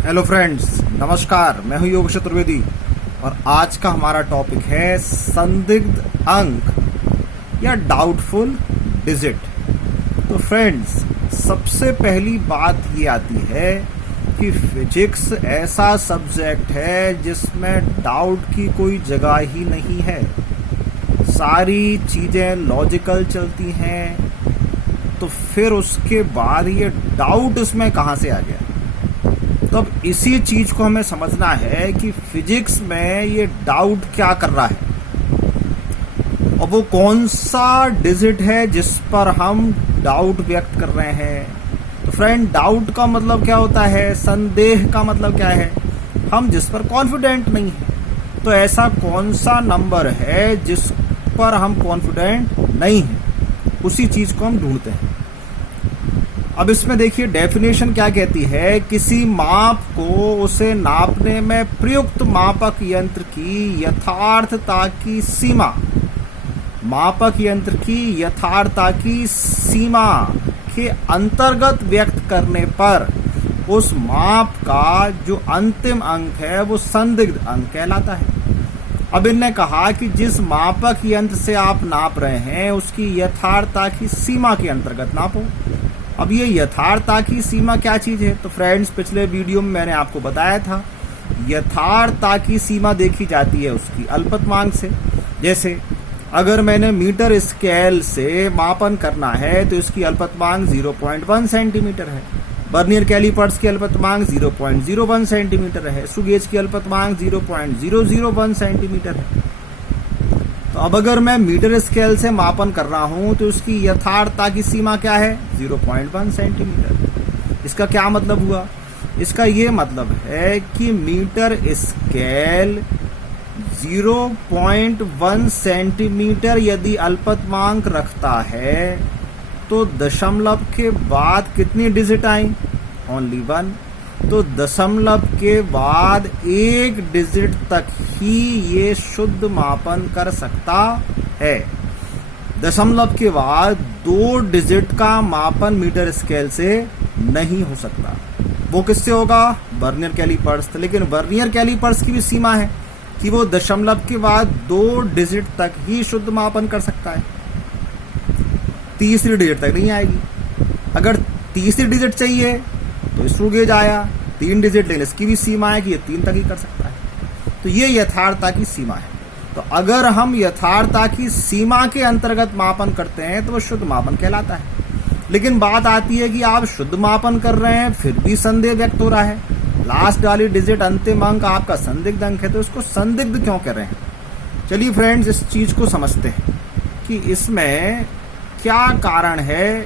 Hello friends, नमस्कार। मैं हूं योगेश चतुर्वेदी और आज का हमारा टॉपिक है संदिग्ध अंक या डाउटफुल डिजिट। तो फ्रेंड्स, सबसे पहली बात ये आती है कि फिजिक्स ऐसा सब्जेक्ट है जिसमें डाउट की कोई जगह ही नहीं है। सारी चीजें लॉजिकल चलती हैं, तो फिर उसके बाद ये डाउट इसमें कहाँ से आ गया। तब इसी चीज को हमें समझना है कि फिजिक्स में ये डाउट क्या कर रहा है और वो कौन सा डिजिट है जिस पर हम डाउट व्यक्त कर रहे हैं। तो फ्रेंड, डाउट का मतलब क्या होता है? संदेह का मतलब क्या है? हम जिस पर कॉन्फिडेंट नहीं है। तो ऐसा कौन सा नंबर है जिस पर हम कॉन्फिडेंट नहीं है, उसी चीज को हम ढूंढते हैं। अब इसमें देखिए डेफिनेशन क्या कहती है। किसी माप को उसे नापने में प्रयुक्त मापक यंत्र की यथार्थता की सीमा, मापक यंत्र की यथार्थता की सीमा के अंतर्गत व्यक्त करने पर उस माप का जो अंतिम अंक है वो संदिग्ध अंक कहलाता है। अब इनने कहा कि जिस मापक यंत्र से आप नाप रहे हैं उसकी यथार्थता की सीमा के अंतर्गत नापो। अब ये यथार्थता की सीमा क्या चीज है? तो फ्रेंड्स, पिछले वीडियो में मैंने आपको बताया था, यथार्थता की सीमा देखी जाती है उसकी अल्पतमांक से। जैसे अगर मैंने मीटर स्केल से मापन करना है तो इसकी अल्पतमांक 0.1 सेंटीमीटर है। वर्नियर कैलिपर्स की अल्पतमांक 0.01 सेंटीमीटर है। स्क्रू गेज की अल्पतमांक 0.001 सेंटीमीटर है। तो अब अगर मैं मीटर स्केल से मापन कर रहा हूं तो उसकी यथार्थता की सीमा क्या है? 0.1 सेंटीमीटर। इसका क्या मतलब हुआ? इसका ये मतलब है कि मीटर स्केल 0.1 सेंटीमीटर यदि अल्पतमांक रखता है तो दशमलव के बाद कितनी डिजिट आई? ओनली 1। तो दशमलव के बाद एक डिजिट तक ही ये शुद्ध मापन कर सकता है। दशमलव के बाद 2 डिजिट का मापन मीटर स्केल से नहीं हो सकता। वो किससे होगा? Vernier callipers. लेकिन वर्नियर कैलिपर्स की भी सीमा है कि वो दशमलव के बाद 2 डिजिट तक ही शुद्ध मापन कर सकता है, तीसरी डिजिट तक नहीं आएगी। अगर तीसरी डिजिट चाहिए तो स्क्रू गेज आया 3 डिजिट, लेकिन इसकी भी सीमा है कि ये 3 तक ही कर सकता है। तो ये यथार्थता की सीमा है। तो अगर हम यथार्थता की सीमा के अंतर्गत मापन करते हैं तो वो शुद्ध मापन कहलाता है। लेकिन बात आती है कि आप शुद्ध मापन कर रहे हैं फिर भी संदेह व्यक्त हो रहा है, लास्ट वाली डिजिट अंतिम अंक आपका संदिग्ध अंक है, तो इसको संदिग्ध क्यों कह रहे हैं? चलिए फ्रेंड्स, इस चीज को समझते हैं कि इसमें क्या कारण है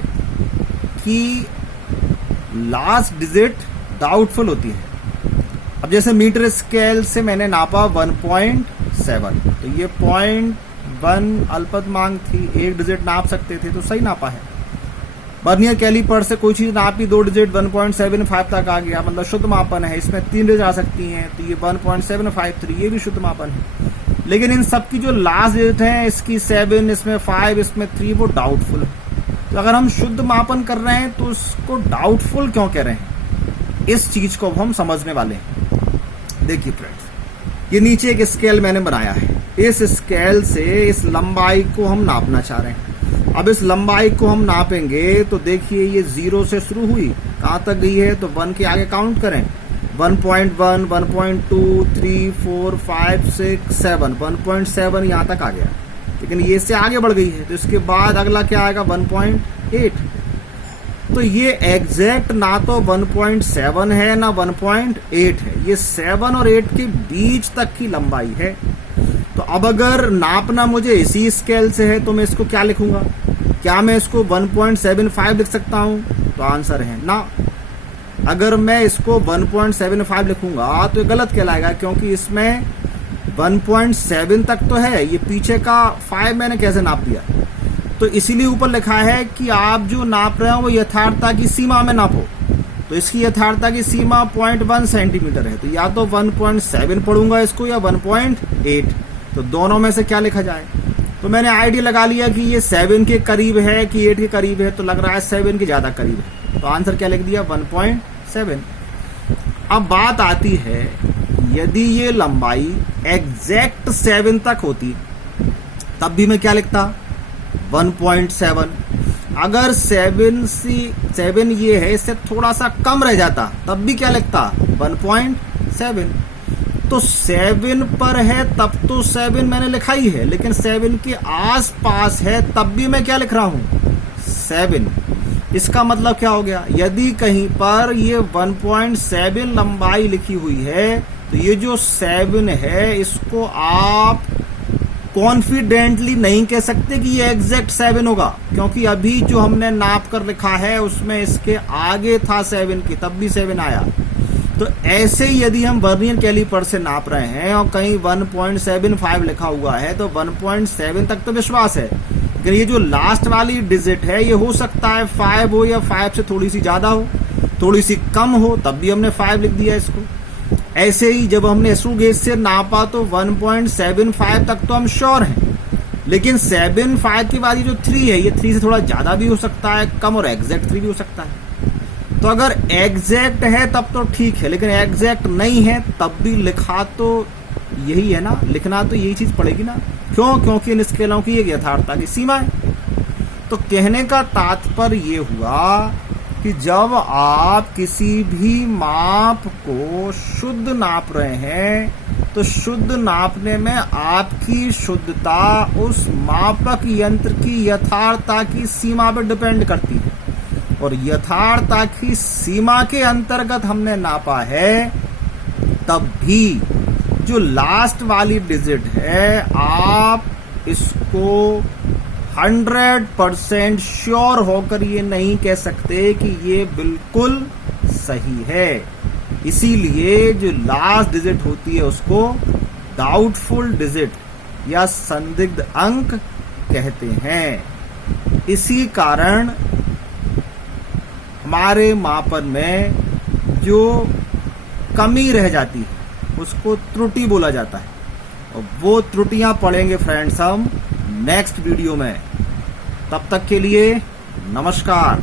कि लास्ट डिजिट डाउटफुल होती है। अब जैसे मीटर स्केल से मैंने नापा 1.7, तो ये 0.1 अल्पतमांक थी, एक डिजिट नाप सकते थे तो सही नापा है। वर्नियर कैलिपर से कोई चीज नापी 2 डिजिट 1.75 तक आ गया, मतलब शुद्ध मापन है। इसमें 3 डिजिट आ सकती हैं तो ये 1.753, ये भी शुद्ध मापन है। लेकिन इन सब की जो लास्ट डिजिट है, इसकी 7, इसमें 5, इसमें 3, वो डाउटफुल है। तो अगर हम शुद्ध मापन कर रहे हैं तो उसको डाउटफुल क्यों कह रहे हैं? इस चीज को हम समझने वाले हैं। देखिए फ्रेंड्स, ये नीचे एक स्केल मैंने बनाया है। इस स्केल से इस लंबाई को हम नापना चाह रहे हैं। अब इस लंबाई को हम नापेंगे तो देखिए ये 0 से शुरू हुई, कहां तक गई है? तो 1 के आगे काउंट करें, 1.1, 1.2, 3, 4, 5, 6, 7, 1.7 यहां तक आ गया। लेकिन ये इससे आगे बढ़ गई है तो इसके बाद अगला क्या आएगा? 1.8। तो ये एग्जैक्ट ना तो 1.7 है ना 1.8 है, ये 7 और 8 के बीच तक की लंबाई है। तो अब अगर नापना मुझे इसी स्केल से है तो मैं इसको क्या लिखूंगा? क्या मैं इसको 1.75 लिख सकता हूं? तो आंसर है ना। अगर मैं इसको 1.75 लिखूंगा तो ये गलत कहलाएगा, क्योंकि इसमें 1.7 तक तो है, ये पीछे का 5 मैंने कैसे नाप दिया? तो इसीलिए ऊपर लिखा है कि आप जो नाप रहे हो वो यथार्थता की सीमा में नापो। तो इसकी यथार्थता की सीमा 0.1 सेंटीमीटर है, तो या तो 1.7 पढ़ूंगा इसको या 1.8। तो दोनों में से क्या लिखा जाए? तो मैंने आइडिया लगा लिया कि ये 7 के करीब है कि 8 के करीब है, तो लग रहा है 7 के ज्यादा करीब है। तो आंसर क्या लिख दिया? 1.7। अब बात आती है, यदि ये लंबाई एग्जैक्ट 7 तक होती तब भी मैं क्या लिखता 1.7। अगर 7 ये है, इससे थोड़ा सा कम रह जाता तब भी क्या लिखता 1.7। तो 7 पर है तब तो 7 मैंने लिखा ही है, लेकिन 7 के आस पास है तब भी मैं क्या लिख रहा हूं 7। इसका मतलब क्या हो गया, यदि कहीं पर ये 1.7 लंबाई लिखी हुई है तो ये जो 7 है इसको आप कॉन्फिडेंटली नहीं कह सकते कि ये एग्जैक्ट 7 होगा, क्योंकि अभी जो हमने नाप कर लिखा है उसमें इसके आगे था 7 के, तब भी 7 आया। तो ऐसे ही यदि हम वर्नियर कैलिपर से नाप रहे हैं और कहीं 1.75 लिखा हुआ है तो 1.7 तक तो विश्वास है, लेकिन ये जो लास्ट वाली डिजिट है ये हो सकता है 5 हो या 5 से थोड़ी सी ज्यादा हो, थोड़ी सी कम हो, तब भी हमने 5 लिख दिया इसको। ऐसे ही जब हमने स्क्रू गेज से नापा तो 1.75 तक तो हम श्योर हैं, लेकिन 7.5 के बाद ये जो 3 है, ये 3 से थोड़ा ज्यादा भी हो सकता है, कम, और एग्जैक्ट 3 भी हो सकता है। तो अगर एग्जैक्ट है तब तो ठीक है, लेकिन एग्जैक्ट नहीं है तब भी लिखा तो यही है ना, लिखना तो यही चीज पड़ेगी ना। क्यों? क्योंकि इन स्केलों की एक यथार्थता की सीमा है। तो कहने का तात्पर्य ये हुआ कि जब आप किसी भी माप को शुद्ध नाप रहे हैं तो शुद्ध नापने में आपकी शुद्धता उस मापक यंत्र की यथार्थता की सीमा पर डिपेंड करती है, और यथार्थता की सीमा के अंतर्गत हमने नापा है तब भी जो लास्ट वाली डिजिट है आप इसको 100% श्योर होकर ये नहीं कह सकते कि ये बिल्कुल सही है। इसीलिए जो लास्ट डिजिट होती है उसको डाउटफुल डिजिट या संदिग्ध अंक कहते हैं। इसी कारण हमारे मापन में जो कमी रह जाती है उसको त्रुटि बोला जाता है, और वो त्रुटियां पढ़ेंगे फ्रेंड्स हम नेक्स्ट वीडियो में। तब तक के लिए नमस्कार।